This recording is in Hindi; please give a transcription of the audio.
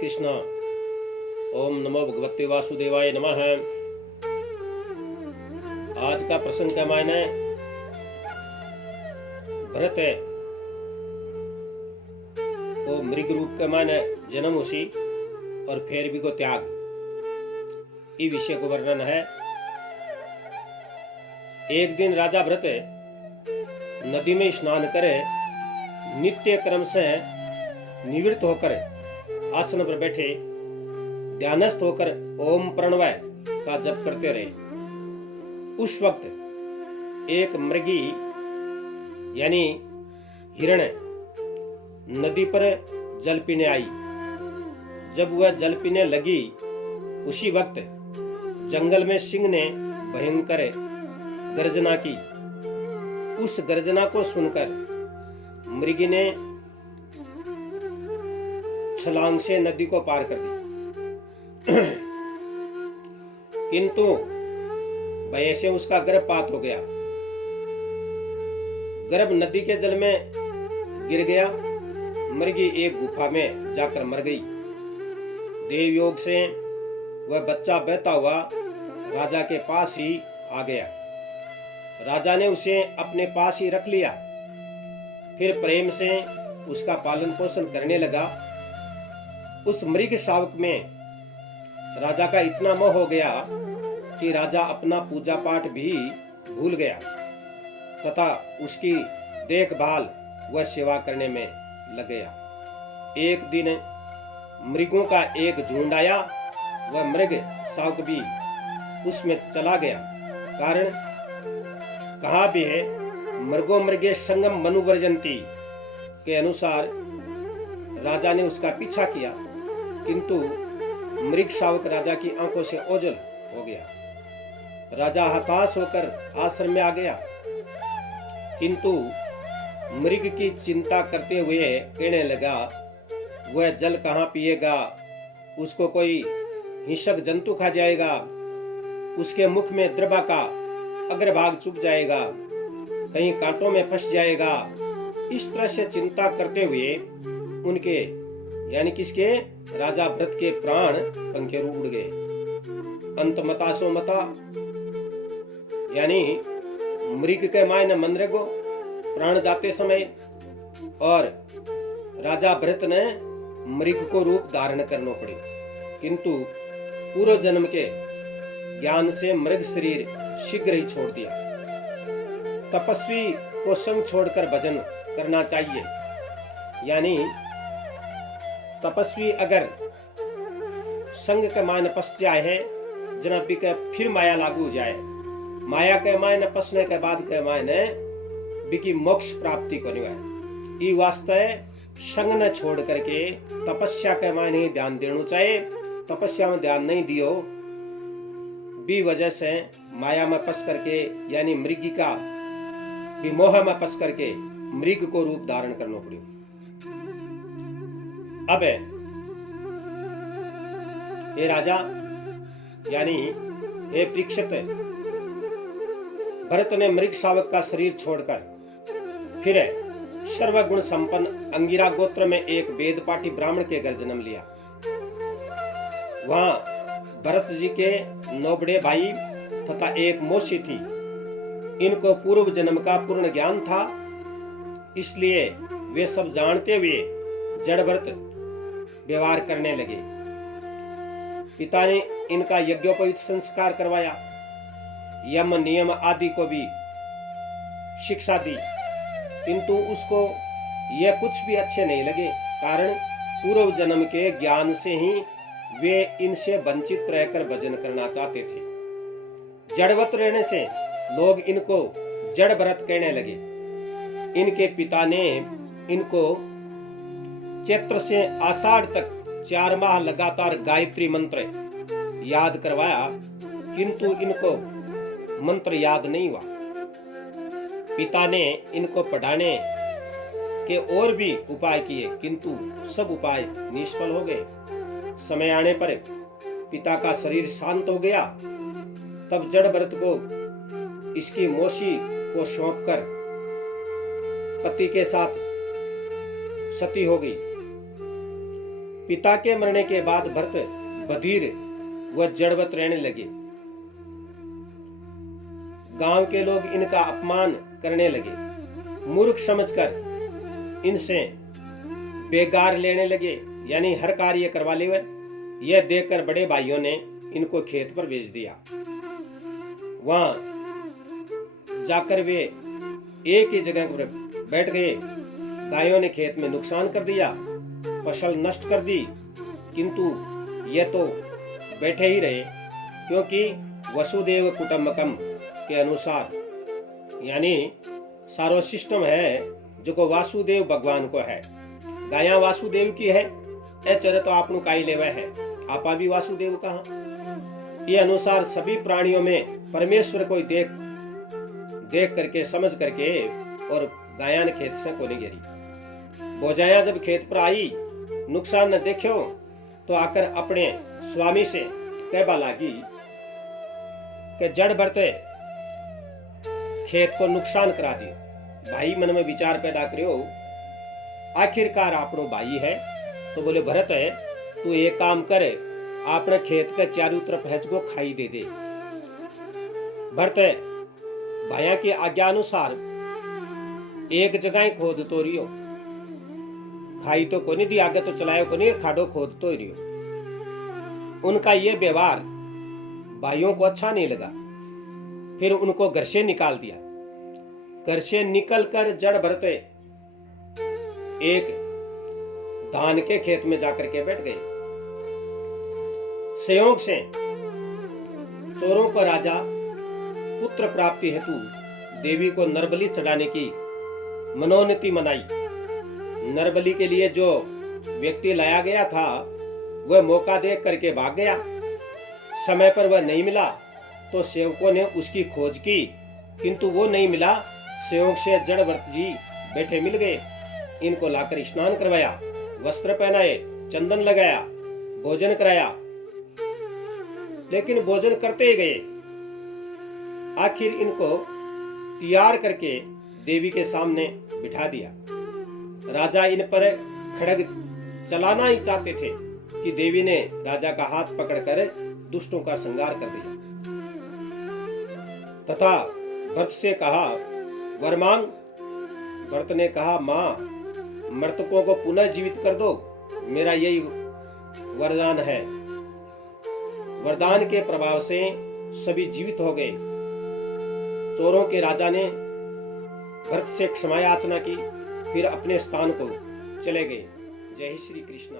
कृष्ण। ओम नमो भगवते वासुदेवाय नमः। आज का प्रसंग का मायने भरत है वो मृग रूप के मायने जन्म उसी और फिर भी को त्याग, ये विषय को वर्णन है। एक दिन राजा भरत नदी में स्नान करे नित्य क्रम से निवृत्त होकर आसन पर बैठे ध्यानस्थ होकर ओम प्रणवय का जप करते रहे। उस वक्त एक मृगी यानी हिरण नदी पर जल पीने आई। जब वह जल पीने लगी उसी वक्त जंगल में सिंह ने भयंकर गर्जना की। उस गर्जना को सुनकर मृगी ने छलांग से नदी को पार कर दी, किंतु भय से उसका गर्भपात हो गया। गर्भ नदी के जल में गिर गया। मृगी एक गुफा में जाकर मर गई। देव योग से वह बच्चा बहता हुआ राजा के पास ही आ गया। राजा ने उसे अपने पास ही रख लिया। फिर प्रेम से उसका पालन पोषण करने लगा। उस मृग शावक में राजा का इतना मोह हो गया कि राजा अपना पूजा पाठ भी भूल गया तथा उसकी देखभाल व सेवा करने में लग गया। एक दिन मृगों का एक झुंड आया। वह मृग शावक भी उसमें चला गया। कारण कहा भी है, मृगो मृगे संगम मनुवर्जंती के अनुसार राजा ने उसका पीछा किया, किंतु मृग शावक राजा की आंखों से ओझल हो गया। राजा हताश होकर आश्रम में आ गया, किंतु मृग की चिंता करते हुए कहने लगा, वह जल कहाँ पिएगा, उसको कोई हिंसक जंतु खा जाएगा, उसके मुख में द्रवा का अग्रभाग चुभ जाएगा, कहीं कांटों में फंस जाएगा। इस तरह से चिंता करते हुए उनके यानी किसके राजा भरत के प्राण पंखे उड़ गए। अंत मता सो मता यानी मृग के मायने मनरेगो प्राण जाते समय और राजा भरत ने मृग को रूप धारण करना पड़ी, किंतु पूर्व जन्म के ज्ञान से मृग शरीर शीघ्र ही छोड़ दिया। तपस्वी को संग छोड़कर भजन करना चाहिए। यानी तपस्वी अगर संग के मायने पस जाए है जना बिके फिर माया लागू हो जाए, माया के मायने पसने के बाद के मायने बिकी मोक्ष प्राप्ति करनी है। ये वास्ते संग न छोड़ करके तपस्या के मायने ध्यान देना चाहिए। तपस्या में ध्यान नहीं दियो भी वजह से माया में पस करके यानी मृगी का विमोह में पस करके मृग को रूप धारण करना पड़े। अब हे राजा यानी हे परीक्षित, भरत ने मृग शावक का शरीर छोड़कर फिर सर्वगुण संपन्न अंगिरा गोत्र में एक वेदपाठी ब्राह्मण के घर जन्म लिया। वहां भरत जी के 9 बड़े भाई तथा एक मौसी थी। इनको पूर्व जन्म का पूर्ण ज्ञान था, इसलिए वे सब जानते हुए जड़भरत व्यवहार करने लगे। पिता ने इनका यज्ञोपवीत संस्कार करवाया, यम नियम आदि को भी शिक्षा दी, किंतु उसको यह कुछ भी अच्छे नहीं लगे। कारण पूर्व जन्म के ज्ञान से ही वे इनसे वंचित रहकर भजन करना चाहते थे। जड़वत रहने से लोग इनको जड़ भरत कहने लगे। इनके पिता ने इनको चैत्र से आषाढ़ तक 4 माह लगातार गायत्री मंत्र याद करवाया, किंतु इनको मंत्र याद नहीं हुआ। पिता ने इनको पढ़ाने के और भी उपाय किए, किंतु सब उपाय निष्फल हो गए। समय आने पर पिता का शरीर शांत हो गया। तब जड़ भरत को इसकी मौसी को सौंपकर पति के साथ सती हो गई। पिता के मरने के बाद भरत बधिर व जड़वत रहने लगे। गांव के लोग इनका अपमान करने लगे, मूर्ख समझकर इनसे बेगार लेने लगे, यानी हर कार्य करवा ले। यह देखकर बड़े भाइयों ने इनको खेत पर भेज दिया। वहां जाकर वे एक ही जगह पर बैठ गए। गायों ने खेत में नुकसान कर दिया, फसल नष्ट कर दी, किंतु ये तो बैठे ही रहे, क्योंकि वसुदेव कुटुंबकम के अनुसार, यानी सारो सिस्टम है जो को वासुदेव भगवान को है। गाया वासुदेव की है, ए चर तो आपनु काई लेवे है, आपा भी वासुदेव कहा। ये अनुसार सभी प्राणियों में परमेश्वर को देख करके समझ करके, और गाया ने खेत से कोने गिरी। बोजाया जब खेत पर आई, नुकसान न देखो तो आकर अपने स्वामी से कहबा लागी कि जड़ बढ़ते खेत को नुकसान करा दियो। भाई मन में विचार पैदा करियो, आखिरकार आपनो भाई है, तो बोले भरत है तू एक काम करे, आपने खेत के चारों तरफ हैच को खाई दे दे। भरत भाइया की आज्ञा अनुसार एक जगह ही खोद तो रियो, खाई तो कोनी दी, आगे तो चलायो कोनी, खाडो खोद तो रियो। उनका ये व्यवहार भाइयों को अच्छा नहीं लगा, फिर उनको घर से निकाल दिया। घर से निकलकर जड़ भरते एक धान के खेत में जाकर के बैठ गए। संयोग से चोरों को राजा पुत्र प्राप्ति हेतु देवी को नरबलि चढ़ाने की मनोनीति मनाई। नरबलि के लिए जो व्यक्ति लाया गया था वह मौका देख करके भाग गया। समय पर वह नहीं मिला तो सेवकों ने उसकी खोज की, किंतु वो नहीं मिला। संयोग से जड़ भरत जी बैठे मिल गए। इनको लाकर स्नान करवाया, वस्त्र पहनाए, चंदन लगाया, भोजन कराया, लेकिन भोजन करते ही गए। आखिर इनको तैयार करके देवी के सामने बिठा दिया। राजा इन पर खड्ग चलाना ही चाहते थे कि देवी ने राजा का हाथ पकड़कर दुष्टों का संहार कर दिया तथा भरत से कहा वर मांग। भरत ने कहा मां, मृतकों को पुनः जीवित कर दो, मेरा यही वरदान है। वरदान के प्रभाव से सभी जीवित हो गए। चोरों के राजा ने भरत से क्षमा याचना की, फिर अपने स्थान को चले गए। जय श्री कृष्ण।